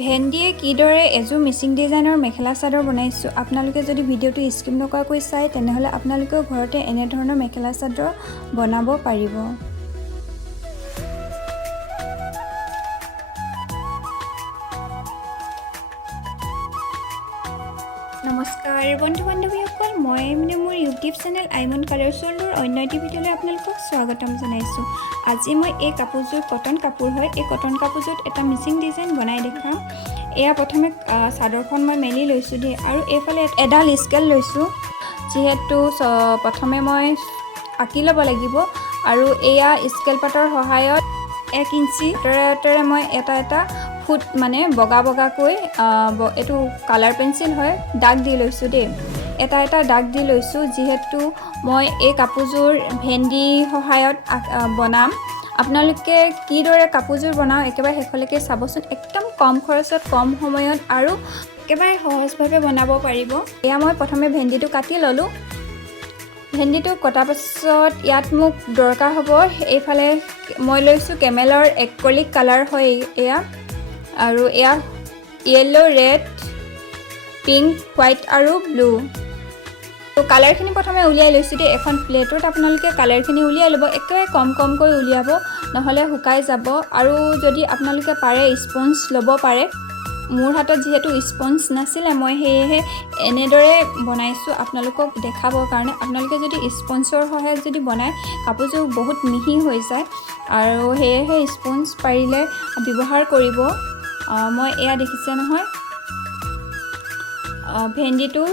ভেন্দিয়ে কিদৰে এযোৰ মিচিং ডিজাইনৰ মেখেলা চাদৰ বনাইছোঁ। আপোনালোকে যদি ভিডিঅ'টো স্কিপ নকৰাকৈ চায় তেনেহ'লে আপোনালোকেও ঘৰতে এনেধৰণৰ মেখেলা চাদৰ বনাব পাৰিব। নমস্কাৰ বন্ধু বান্ধৱীসকল, মই মোৰ ইউটিউব চেনেল আইমন কালাৰ্ছৰ অন্য এটি ভিডিঅ'লৈ আপোনালোকক স্বাগতম জনাইছোঁ। আজি মই এই কাপোৰযোৰ কটন কাপোৰ হয়, এই কটন কাপোৰযোৰত এটা মিচিং ডিজাইন বনাই দেখাম। এয়া প্ৰথমে চাদৰখন মই মেলি লৈছোঁ দেই, আৰু এইফালে এডাল স্কেল লৈছোঁ, যিহেতু প্ৰথমে মই আঁকি ল'ব লাগিব। আৰু এয়া স্কেল পাতৰ সহায়ত 1 ইঞ্চি আঁতৰে মই এটা ফুট মানে বগাকৈ এইটো কালাৰ পেঞ্চিল হয়, দাগ দি লৈছোঁ দেই। এটা দাগ দি লৈছোঁ, যিহেতু মই এই কাপোৰযোৰ ভেন্দি সহায়ত বনাম। আপোনালোকে কিদৰে কাপোৰযোৰ বনাওঁ একেবাৰে শেষলৈকে চাবচোন। একদম কম খৰচত কম সময়ত আৰু একেবাৰে সহজভাৱে বনাব পাৰিব। এয়া মই প্ৰথমে ভেন্দিটো কাটি ল'লোঁ। ভেন্দিটো কটাৰ পাছত ইয়াত মোক দৰকাৰ হ'ব, এইফালে মই লৈছোঁ কেমেলৰ এক্ৰেলিক কালাৰ হয় এয়া, আৰু এয়া য়েল্ল', ৰেড, পিংক, হোৱাইট আৰু ব্লু। তো কালাৰখিনি প্ৰথমে উলিয়াই লৈছোঁ দেই। এখন প্লেটত আপোনালোকে কালাৰখিনি উলিয়াই ল'ব, একেবাৰে কমকৈ উলিয়াব, নহ'লে শুকাই যাব। আৰু যদি আপোনালোকে পাৰে স্পঞ্জ ল'ব পাৰে। মোৰ হাতত যিহেতু স্পঞ্জ নাছিলে, মই সেয়েহে এনেদৰে বনাইছোঁ আপোনালোকক দেখাবৰ কাৰণে। আপোনালোকে যদি স্পঞ্জৰ সহায়ত যদি বনায়, কাপোৰযোৰ বহুত মিহি হৈ যায়, আৰু সেয়েহে স্পঞ্জ পাৰিলে ব্যৱহাৰ কৰিব। মই এয়া দেখিছে নহয়, ভেন্দিটো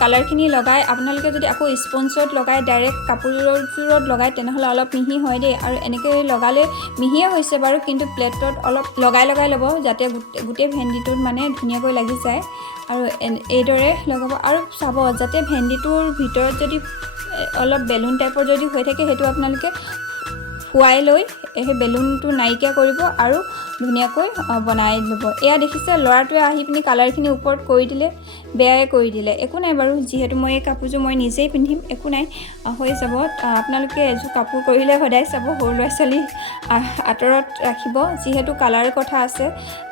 কালাৰখিনি লগাই আপোনালোকে যদি আকৌ স্পঞ্জত লগাই ডাইৰেক্ট কাপোৰযোৰত লগাই তেনেহ'লে অলপ মিহি হয় দেই। আৰু এনেকৈ লগালে মিহিয়ে হৈছে বাৰু, কিন্তু প্লেটত অলপ লগাই ল'ব, যাতে গোটেই ভেন্দিটোত মানে ধুনীয়াকৈ লাগি যায়। আৰু এইদৰে লগাব, আৰু চাব যাতে ভেন্দিটোৰ ভিতৰত যদি অলপ বেলুন টাইপৰ যদি হৈ থাকে, সেইটো আপোনালোকে শুৱাই লৈ সেই বেলুনটো নাইকিয়া কৰিব আৰু ধুনীয়াকৈ বনাই ল'ব। এয়া দেখিছে, ল'ৰাটোৱে আহি পিনি কালাৰখিনি ওপৰত কৰি দিলে, বেয়াই কৰি দিলে। একো নাই বাৰু, যিহেতু মই এই কাপোৰযোৰ মই নিজেই পিন্ধিম, একো নাই, হৈ যাব। আপোনালোকে এযোৰ কাপোৰ কৰিলে সদায় চাব, সৰু ল'ৰা ছোৱালী আঁতৰত ৰাখিব, যিহেতু কালাৰৰ কথা আছে।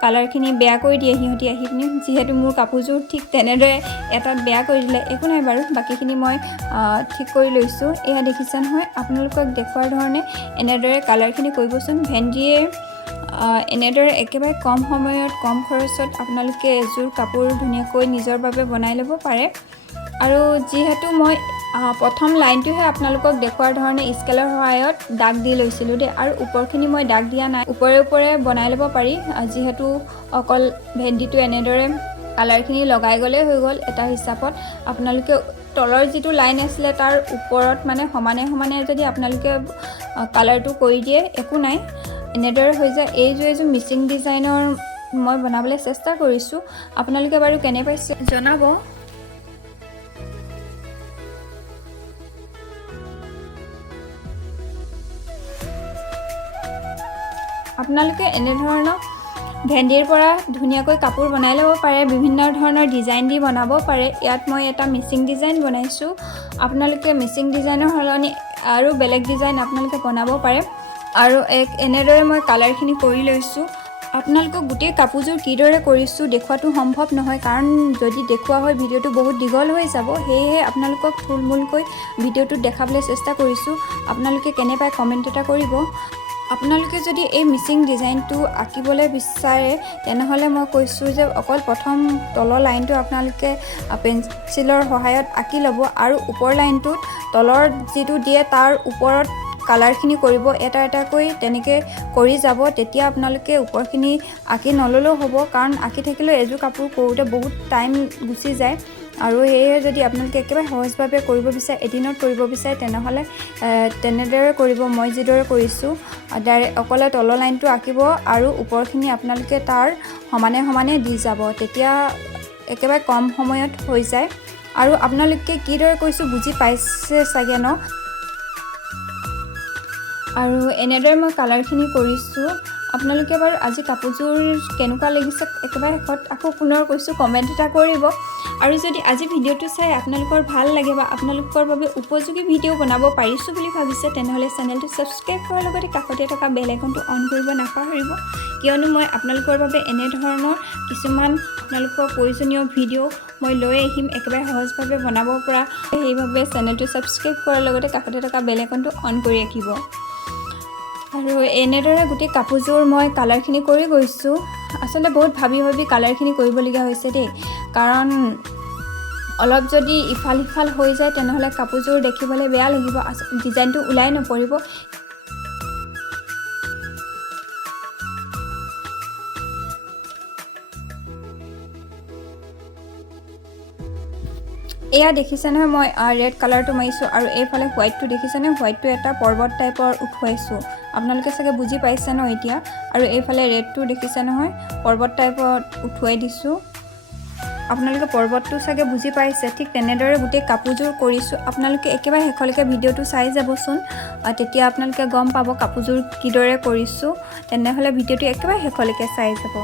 কালাৰখিনি বেয়া কৰি দিয়ে সিহঁতি আহি পিনি, যিহেতু মোৰ কাপোৰযোৰ ঠিক তেনেদৰে এটাত বেয়া কৰি দিলে। একো নাই বাৰু, বাকীখিনি মই ঠিক কৰি লৈছোঁ। এয়া দেখিছে নহয়, আপোনালোকক দেখুৱাৰ ধৰণে এনেদৰে কালাৰখিনি কৰিবচোন। ভেন্দিয়ে এনেদৰে একেবাৰে কম সময়ত কম খৰচত আপোনালোকে এযোৰ কাপোৰ ধুনীয়াকৈ নিজৰ বাবে বনাই ল'ব পাৰে। আৰু যিহেতু মই প্ৰথম লাইনটোহে আপোনালোকক দেখুৱাৰ ধৰণে স্কেলৰ সহায়ত দাগ দি লৈছিলোঁ দেই, আৰু ওপৰখিনি মই দাগ দিয়া নাই, ওপৰে বনাই ল'ব পাৰি। যিহেতু অকল ভেন্দিটো এনেদৰে কালাৰখিনি লগাই গ'লেই হৈ গ'ল এটা হিচাপত। আপোনালোকে তলৰ যিটো লাইন আছিলে তাৰ ওপৰত মানে সমানে যদি আপোনালোকে কালাৰটো কৰি দিয়ে, একো নাই, এনেদৰে হৈ যায়। এইযোৰ মিচিং ডিজাইনৰ মই বনাবলৈ চেষ্টা কৰিছোঁ। আপোনালোকে বাৰু কেনে পাইছে জনাব। আপোনালোকে এনেধৰণৰ ভেন্দিৰ পৰা ধুনীয়াকৈ কাপোৰ বনাই ল'ব পাৰে, বিভিন্ন ধৰণৰ ডিজাইন দি বনাব পাৰে। ইয়াত মই এটা মিচিং ডিজাইন বনাইছোঁ। আপোনালোকে মিচিং ডিজাইনৰ সলনি আৰু বেলেগ ডিজাইন আপোনালোকে বনাব পাৰে। আৰু এনেদৰে মই কালাৰখিনি কৰি লৈছোঁ। আপোনালোকক গোটেই কাপোৰযোৰ কিদৰে কৰিছোঁ দেখুৱাটো সম্ভৱ নহয়, কাৰণ যদি দেখুওৱা হয় ভিডিঅ'টো বহুত দীঘল হৈ যাব। সেয়েহে আপোনালোকক থুলমূলকৈ ভিডিঅ'টোত দেখাবলৈ চেষ্টা কৰিছোঁ। আপোনালোকে কেনে পায় কমেণ্ট এটা কৰিব। আপোনালোকে যদি এই মিচিং ডিজাইনটো আঁকিবলৈ বিচাৰে, তেনেহ'লে মই কৈছোঁ যে অকল প্ৰথম তলৰ লাইনটো আপোনালোকে পেঞ্চিলৰ সহায়ত আঁকি ল'ব, আৰু ওপৰ লাইনটোত তলৰ যিটো দিয়ে তাৰ ওপৰত কালাৰখিনি কৰিব, এটাকৈ তেনেকৈ কৰি যাব। তেতিয়া আপোনালোকে ওপৰখিনি আঁকি নল'লেও হ'ব, কাৰণ আঁকি থাকিলেও এযোৰ কাপোৰ কৰোঁতে বহুত টাইম গুচি যায়। আৰু সেয়ে যদি আপোনালোকে একেবাৰে সহজভাৱে কৰিব বিচাৰে, এদিনত কৰিব বিচাৰে, তেনেহ'লে তেনেদৰে কৰিব। মই যিদৰে কৰিছোঁ, ডাইৰেক্ট অকলে তলৰ লাইনটো আঁকিব আৰু ওপৰখিনি আপোনালোকে তাৰ সমানে দি যাব, তেতিয়া একেবাৰে কম সময়ত হৈ যায়। আৰু আপোনালোকে কিদৰে কৰিছোঁ বুজি পাইছে চাগে ন। আৰু এনেদৰে মই কালাৰখিনি কৰিছোঁ। আপোনালোকে বাৰু আজি কাপোৰযোৰ কেনেকুৱা লাগিছে একেবাৰে শেষত আকৌ পুনৰ কৈছোঁ কমেণ্ট এটা কৰিব। আৰু যদি আজি ভিডিঅ'টো চাই আপোনালোকৰ ভাল লাগে বা আপোনালোকৰ বাবে উপযোগী ভিডিঅ' বনাব পাৰিছোঁ বুলি ভাবিছে তেনেহ'লে চেনেলটো ছাবস্ক্ৰাইব কৰাৰ লগতে কাষতে থকা বেল আইকনটো অন কৰিব নাপাহৰিব, কিয়নো মই আপোনালোকৰ বাবে এনেধৰণৰ কিছুমান আপোনালোকৰ প্ৰয়োজনীয় ভিডিঅ' মই লৈ আহিম একেবাৰে সহজভাৱে বনাব পৰা। সেইবাবে চেনেলটো ছাবস্ক্ৰাইব কৰাৰ লগতে কাষতে থকা বেল আইকনটো অন কৰি ৰাখিব। আৰু এনেদৰে গোটেই কাপোৰযোৰ মই কালাৰখিনি কৰি গৈছোঁ। আচলতে বহুত ভাবি ভাবি কালাৰখিনি কৰিবলগীয়া হৈছে দেই, কাৰণ অলপ যদি ইফাল সিফাল হৈ যায় তেনেহ'লে কাপোৰযোৰ দেখিবলৈ বেয়া লাগিব, ডিজাইনটো ওলাই নপৰিব। এয়া দেখিছে নহয় মই ৰেড কালাৰটো মাৰিছোঁ আৰু এইফালে হোৱাইটটো দেখিছেনে, হোৱাইটটো এটা পৰ্বত টাইপৰ উঠুৱাইছোঁ, আপোনালোকে চাগে বুজি পাইছে ন এতিয়া। আৰু এইফালে ৰেডটো দেখিছে নহয় পৰ্বত টাইপত উঠুৱাই দিছোঁ, আপোনালোকে পৰ্বতটো চাগে বুজি পাইছে। ঠিক তেনেদৰে গোটেই কাপোৰযোৰ কৰিছোঁ। আপোনালোকে একেবাৰে শেষলৈকে ভিডিঅ'টো চাই যাবচোন, তেতিয়া আপোনালোকে গম পাব কাপোৰযোৰ কিদৰে কৰিছোঁ। তেনেহ'লে ভিডিঅ'টো একেবাৰে শেষলৈকে চাই যাব।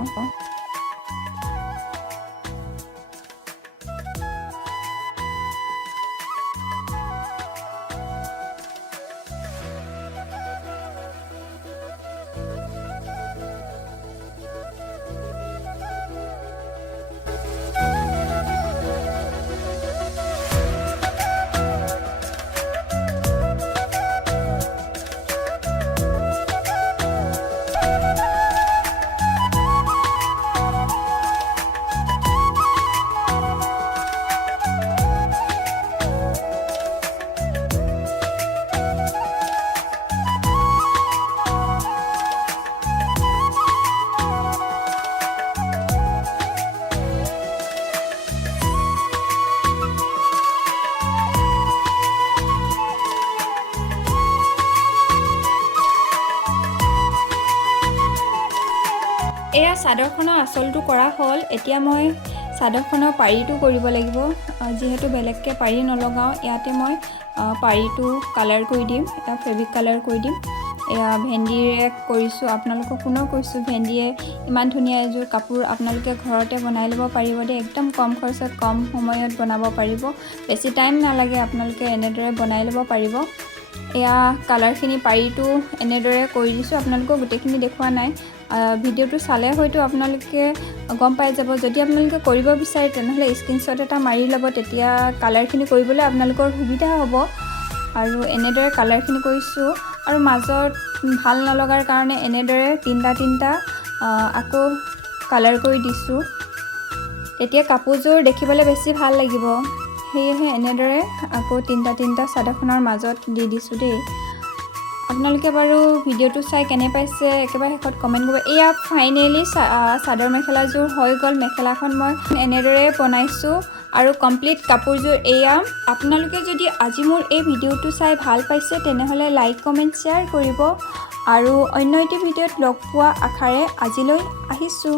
এয়া চাদৰখনৰ আঁচলটো কৰা হ'ল। এতিয়া মই চাদৰখনৰ পাৰিটো কৰিব লাগিব, যিহেতু বেলেগকৈ পাৰি নলগাওঁ, ইয়াতে মই পাৰিটো কালাৰ কৰি দিম, এয়া ফেব্ৰিক কালাৰ কৰি দিম। এয়া ভেন্দিৰে কৰিছোঁ, আপোনালোকক পুনৰ কৈছোঁ ভেন্দিয়ে ইমান ধুনীয়া এযোৰ কাপোৰ আপোনালোকে ঘৰতে বনাই ল'ব পাৰিব দেই, একদম কম খৰচত কম সময়ত বনাব পাৰিব, বেছি টাইম নালাগে, আপোনালোকে এনেদৰে বনাই ল'ব পাৰিব। এয়া কালাৰখিনি পাৰিটো এনেদৰে কৰি দিছোঁ, আপোনালোকক গোটেইখিনি দেখুওৱা নাই, ভিডিঅ'টো চালে হয়তো আপোনালোকে গম পাই যাব। যদি আপোনালোকে কৰিব বিচাৰে তেনেহ'লে স্ক্ৰীনশ্বট এটা মাৰি ল'ব, তেতিয়া কালাৰখিনি কৰিবলৈ আপোনালোকৰ সুবিধা হ'ব। আৰু এনেদৰে কালাৰখিনি কৰিছোঁ আৰু মাজত ভাল নলগাৰ কাৰণে এনেদৰে তিনিটা আকৌ কালাৰ কৰি দিছোঁ, তেতিয়া কাপোৰযোৰ দেখিবলৈ বেছি ভাল লাগিব। সেয়েহে এনেদৰে আকৌ তিনিটা চাদৰখনৰ মাজত দি দিছোঁ দেই। আপোনালোকে বাৰু ভিডিঅ'টো চাই কেনে পাইছে একেবাৰে শেষত কমেণ্ট কৰিব। এয়া ফাইনেলি চাদৰ মেখেলাযোৰ হৈ গ'ল। মেখেলাখন মই এনেদৰে বনাইছোঁ আৰু কমপ্লিট কাপোৰযোৰ এয়া। আপোনালোকে যদি আজি মোৰ এই ভিডিঅ'টো চাই ভাল পাইছে তেনেহ'লে লাইক কমেণ্ট শ্বেয়াৰ কৰিব আৰু অন্য এটি ভিডিঅ'ত লগ পোৱা আশাৰে আজিলৈ আহিছোঁ।